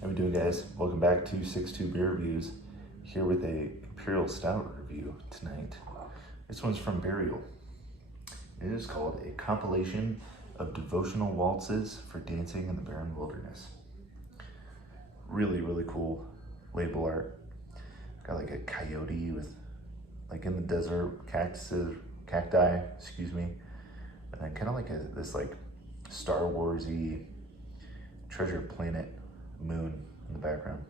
How we doing, guys? Welcome back to 6-2 Beer Reviews, here with a Imperial Stout review tonight. This one's from Burial. It is called a compilation of devotional waltzes for dancing in the barren wilderness. Really, really cool label art. Got like a coyote with, like in the desert, cacti, and then kind of like this like Star Wars-y treasure planet moon in the background.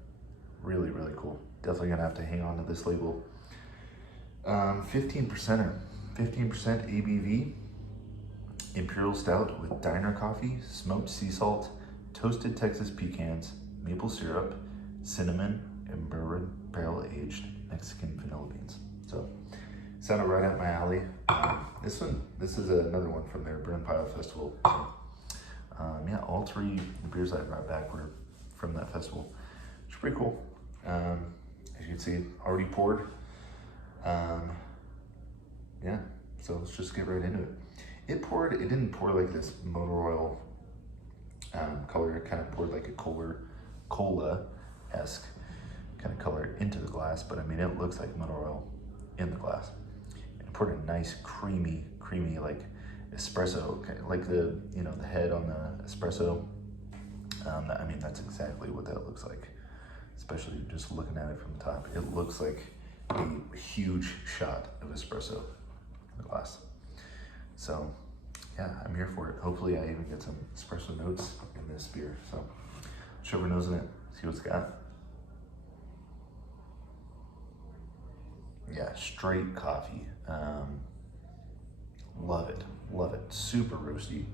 Really, really cool. Definitely gonna have to hang on to this label. 15% ABV, Imperial Stout with diner coffee, smoked sea salt, toasted Texas pecans, maple syrup, cinnamon, and Barren barrel-aged Mexican vanilla beans. So, sounded right up my alley. This is another one from their Burn Pile Festival. Yeah, all three beers I brought back were from that festival, which is pretty cool. As you can see, already poured. Yeah, so let's just get right into it. It didn't pour like this motor oil color. It kind of poured like a cola-esque kind of color into the glass, but I mean, it looks like motor oil in the glass. It poured a nice creamy like espresso, like the head on the espresso. I mean, that's exactly what that looks like, especially just looking at it from the top. It looks like a huge shot of espresso in the glass. So yeah, I'm here for it. Hopefully I even get some espresso notes in this beer. So shove our nose in it, see what it's got. Yeah, straight coffee. Love it. Super roasty.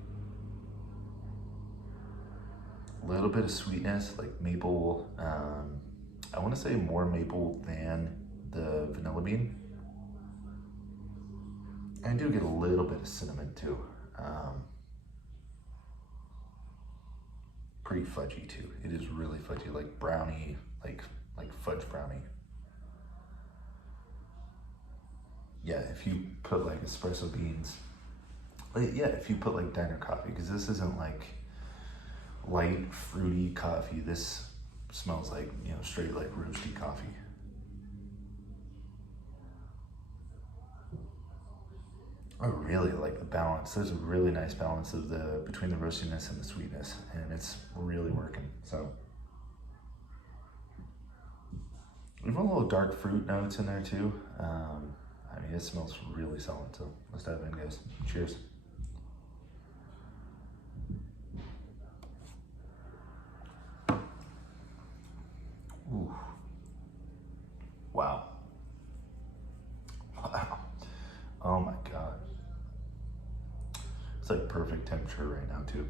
A little bit of sweetness, like maple. I want to say more maple than the vanilla bean. I do get a little bit of cinnamon too. Pretty fudgy too. It is really fudgy, like brownie, like fudge brownie. Yeah, if you put like espresso beans, if you put like diner coffee, because this isn't like light fruity coffee. This smells like, straight like roasty coffee. I really like the balance. There's a really nice balance of between the roastiness and the sweetness, and it's really working. So there's a little dark fruit notes in there too. I mean, it smells really solid. So let's dive in, guys. Cheers. Ooh. Wow. Oh my God. It's like perfect temperature right now too.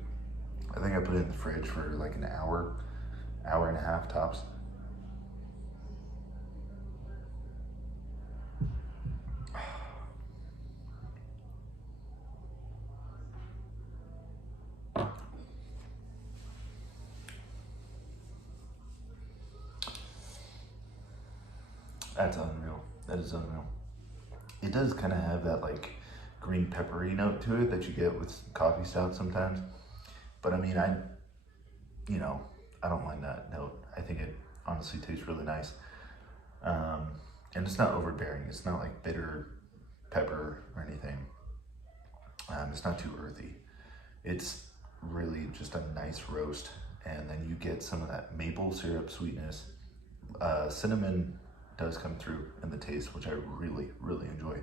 I think I put it in the fridge for like an hour and a half tops. That's unreal. That is unreal. It does kind of have that like green peppery note to it that you get with coffee stouts sometimes. But I mean, I don't mind that note. I think it honestly tastes really nice. And it's not overbearing. It's not like bitter pepper or anything. It's not too earthy. It's really just a nice roast. And then you get some of that maple syrup sweetness. Cinnamon does come through in the taste, which I really, really enjoy.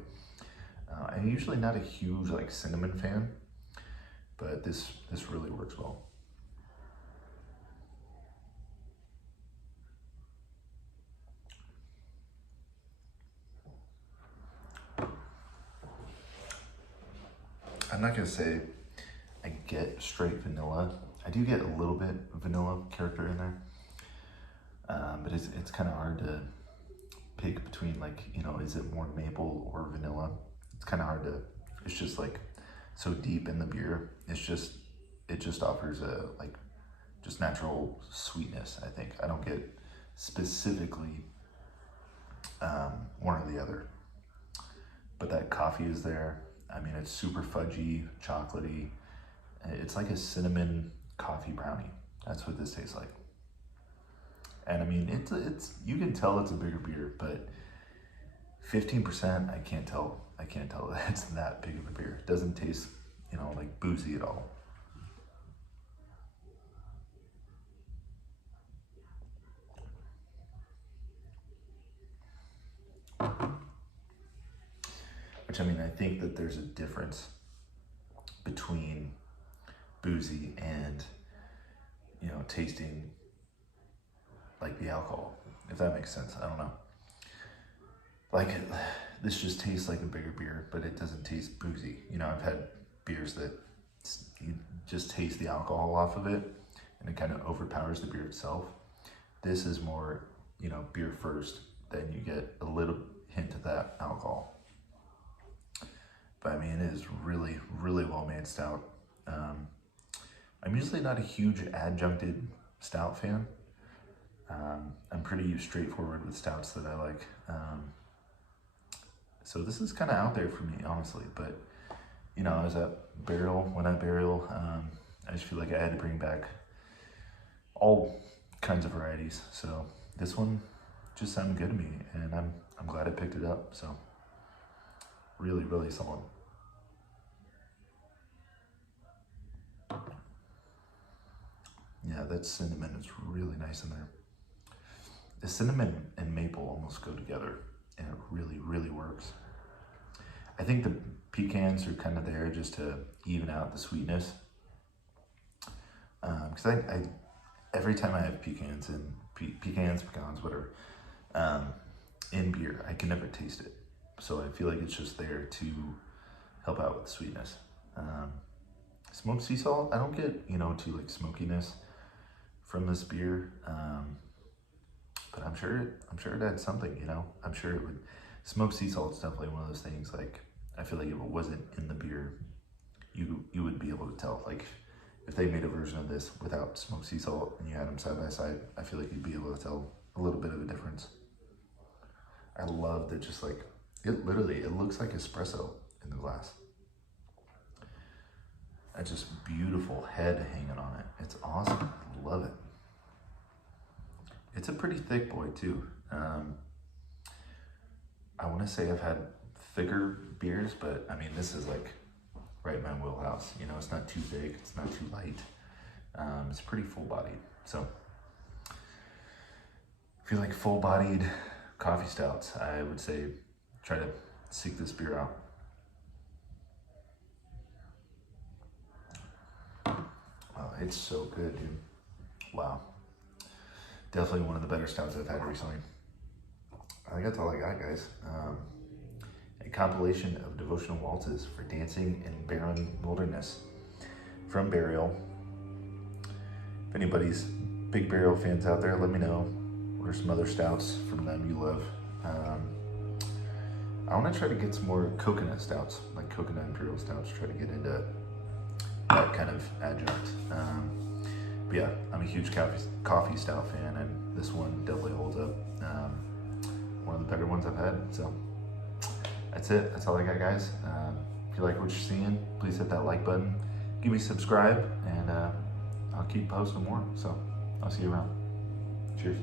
I'm usually not a huge like cinnamon fan, but this really works well. I'm not gonna say I get straight vanilla. I do get a little bit of vanilla character in there, but it's kind of hard to pick between like, is it more maple or vanilla? It's kind of hard to, it's just like so deep in the beer. It just offers a like just natural sweetness. I think I don't get specifically one or the other, but that coffee is there. I mean, it's super fudgy, chocolatey. It's like a cinnamon coffee brownie. That's what this tastes like. And I mean, it's you can tell it's a bigger beer, but 15%, I can't tell that it's that big of a beer. It doesn't taste, like boozy at all. Which, I mean, I think that there's a difference between boozy and, tasting like the alcohol, if that makes sense. I don't know. Like, this just tastes like a bigger beer, but it doesn't taste boozy. I've had beers that you just taste the alcohol off of it, and it kind of overpowers the beer itself. This is more, beer first, then you get a little hint of that alcohol. But I mean, it is really, really well made stout. I'm usually not a huge adjuncted stout fan. I'm pretty straightforward with stouts that I like. So this is kind of out there for me, honestly. But, I was at Barrel, I just feel like I had to bring back all kinds of varieties. So this one just sounded good to me, and I'm glad I picked it up. So really, really solid. Yeah, that cinnamon is really nice in there. The cinnamon and maple almost go together, and it really, really works. I think the pecans are kind of there just to even out the sweetness. Because I every time I have pecans, pecans, whatever, in beer, I can never taste it. So I feel like it's just there to help out with the sweetness. Smoked sea salt, I don't get, too like smokiness from this beer. But I'm sure it had something, I'm sure it would. Smoked sea salt is definitely one of those things, like, I feel like if it wasn't in the beer, you would be able to tell. Like, if they made a version of this without smoked sea salt and you had them side by side, I feel like you'd be able to tell a little bit of a difference. I love that, just like, it looks like espresso in the glass. That's just beautiful head hanging on it. It's awesome. I love it. It's a pretty thick boy too. I want to say I've had thicker beers, but I mean, this is like right in my wheelhouse. It's not too big, it's not too light. It's pretty full-bodied. So if you like full-bodied coffee stouts, I would say try to seek this beer out. Oh, it's so good, dude. Wow. Definitely one of the better stouts I've had recently. I think that's all I got, guys. A compilation of devotional waltzes for dancing in barren wilderness from Burial. If anybody's big Burial fans out there, let me know. What are some other stouts from them you love? I want to try to get some more coconut stouts, like coconut imperial stouts. Try to get into that kind of adjunct. But yeah, I'm a huge coffee stout fan, and this one definitely holds up. One of the better ones I've had. So that's it. That's all I got, guys. If you like what you're seeing, please hit that like button. Give me a subscribe, and I'll keep posting more. So I'll see you around. Cheers.